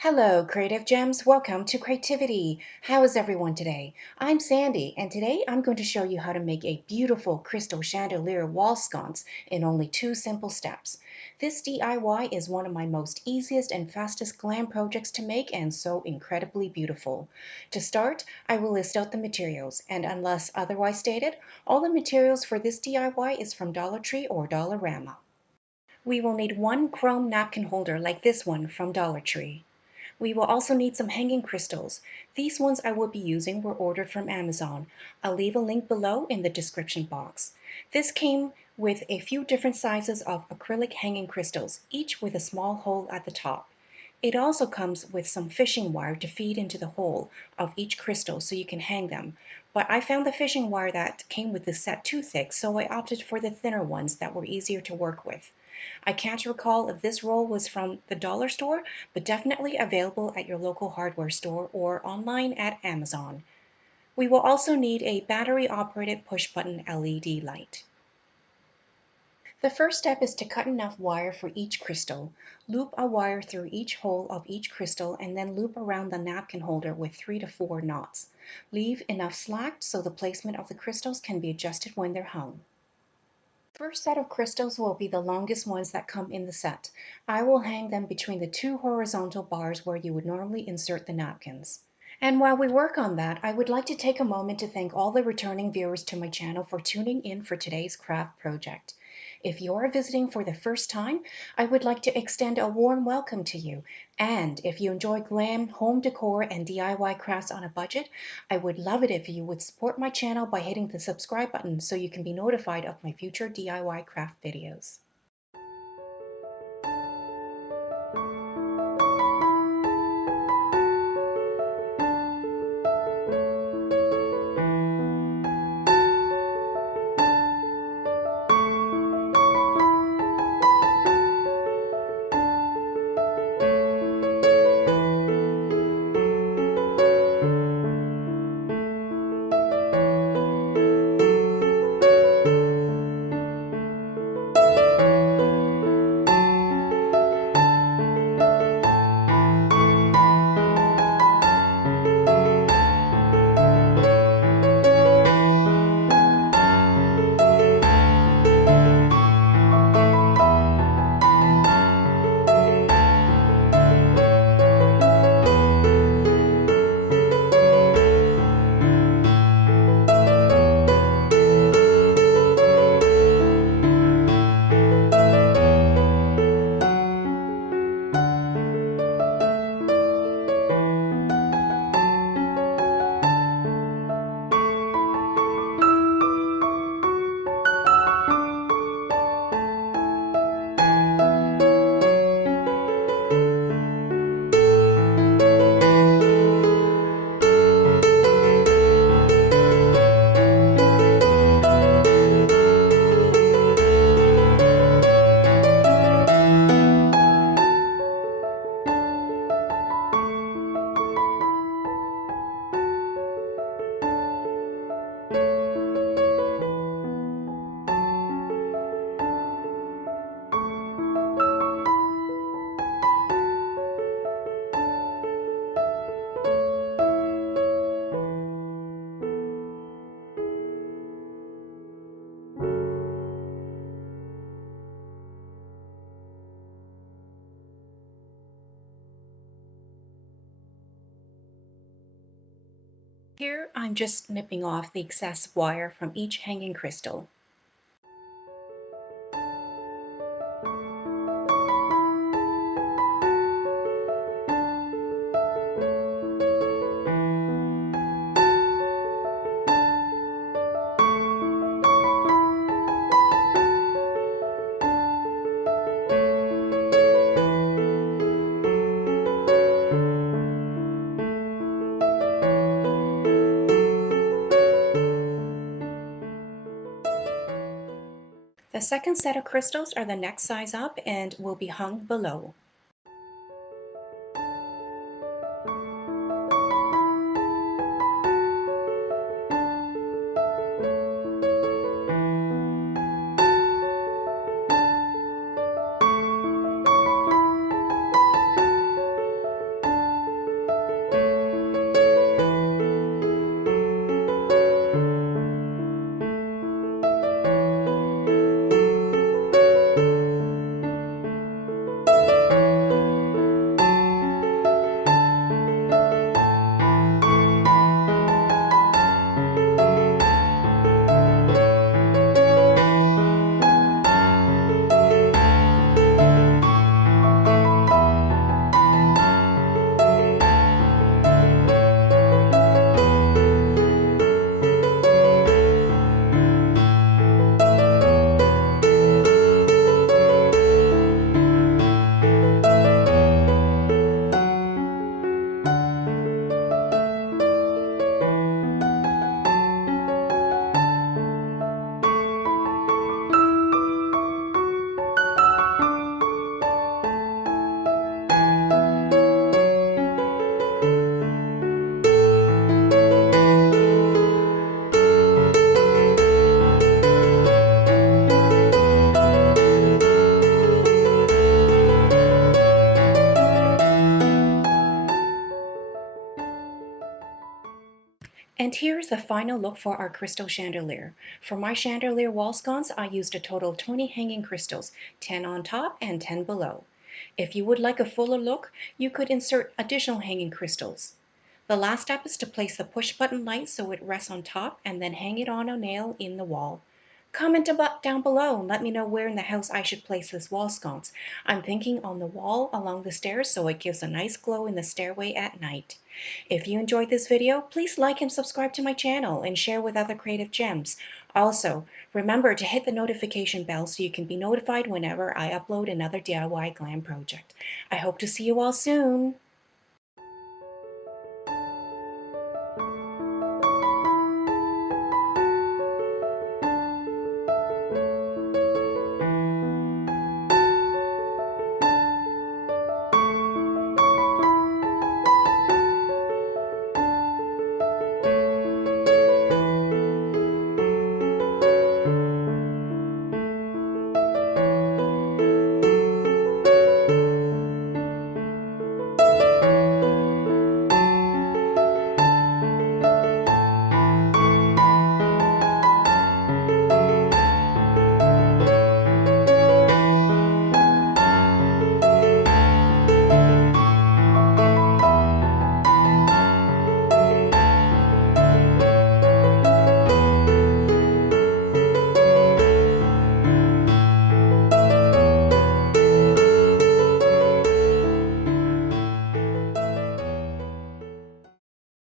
Hello, Creative Gems. Welcome to Creativity. How is everyone today? I'm Sandy, and today I'm going to show you how to make a beautiful crystal chandelier wall sconce in only 2 simple steps. This DIY is one of my most easiest and fastest glam projects to make and so incredibly beautiful. To start, I will list out the materials, and unless otherwise stated, all the materials for this DIY is from Dollar Tree or Dollarama. We will need one chrome napkin holder like this one from Dollar Tree. We will also need some hanging crystals. These ones I will be using were ordered from Amazon. I'll leave a link below in the description box. This came with a few different sizes of acrylic hanging crystals, each with a small hole at the top. It also comes with some fishing wire to feed into the hole of each crystal so you can hang them. But I found the fishing wire that came with the set too thick, so I opted for the thinner ones that were easier to work with. I can't recall if this roll was from the dollar store, but definitely available at your local hardware store or online at Amazon. We will also need a battery-operated push-button LED light. The first step is to cut enough wire for each crystal. Loop a wire through each hole of each crystal and then loop around the napkin holder with 3 to 4 knots. Leave enough slack so the placement of the crystals can be adjusted when they're hung. First set of crystals will be the longest ones that come in the set. I will hang them between the 2 horizontal bars where you would normally insert the napkins. And while we work on that, I would like to take a moment to thank all the returning viewers to my channel for tuning in for today's craft project. If you're visiting for the first time, I would like to extend a warm welcome to you. And if you enjoy glam, home decor, and DIY crafts on a budget, I would love it if you would support my channel by hitting the subscribe button so you can be notified of my future DIY craft videos. Here I'm just snipping off the excess wire from each hanging crystal. The second set of crystals are the next size up and will be hung below. And here's the final look for our crystal chandelier. For my chandelier wall sconce, I used a total of 20 hanging crystals, 10 on top and 10 below. If you would like a fuller look, you could insert additional hanging crystals. The last step is to place the push button light so it rests on top and then hang it on a nail in the wall. Comment down below and let me know where in the house I should place this wall sconce. I'm thinking on the wall along the stairs so it gives a nice glow in the stairway at night. If you enjoyed this video, please like and subscribe to my channel and share with other creative gems. Also, remember to hit the notification bell so you can be notified whenever I upload another DIY glam project. I hope to see you all soon.